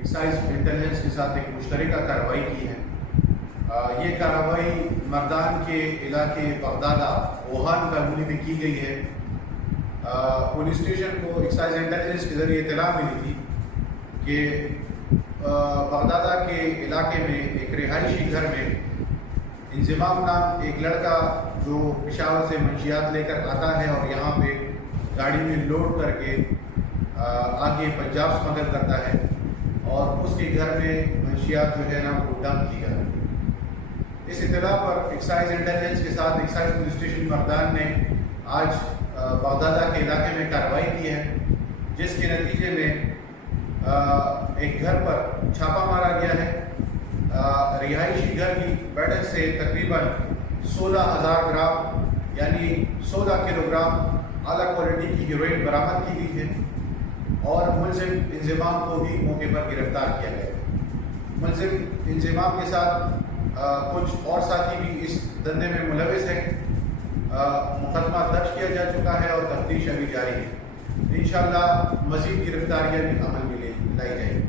Excise intelligence کے ساتھ ایک مشترکہ کارروائی کی ہے۔ یہ کارروائی مردان کے علاقے بغدادہ ووہان کالونی میں کی گئی ہے۔ پولیس اسٹیشن کو ایکسائز انٹیلیجنس کے ذریعے اطلاع ملی تھی کہ بغدادہ کے علاقے میں ایک رہائشی گھر میں انضمام نام ایک لڑکا جو پشاور سے منشیات لے کر آتا ہے اور یہاں پہ گاڑی میں لوڈ کر کے آگے پنجاب اسمگل کرتا ہے، اور اس کے گھر میں منشیات جو ہے نا وہ ڈمپ کی گئی۔ اس اطلاع پر ایکسائز انٹیلیجنس کے ساتھ ایکسائز پولیس اسٹیشن مردان نے آج بغدادہ کے علاقے میں کارروائی کی ہے، جس کے نتیجے میں ایک گھر پر چھاپا مارا گیا ہے۔ رہائشی گھر کی بیٹھک سے تقریباً 16,000 گرام یعنی 16 کلو گرام اعلیٰ کوالٹی کی ہیروئن برآمد کی گئی ہے، اور ملزم انضمام کو بھی موقع پر گرفتار کیا گیا۔ ملزم انضمام کے ساتھ کچھ اور ساتھی بھی اس دھندے میں ملوث ہیں۔ مقدمہ درج کیا جا چکا ہے اور تفتیش ابھی جاری ہے۔ انشاءاللہ مزید گرفتاریاں بھی عمل میں لائی جائیں گی۔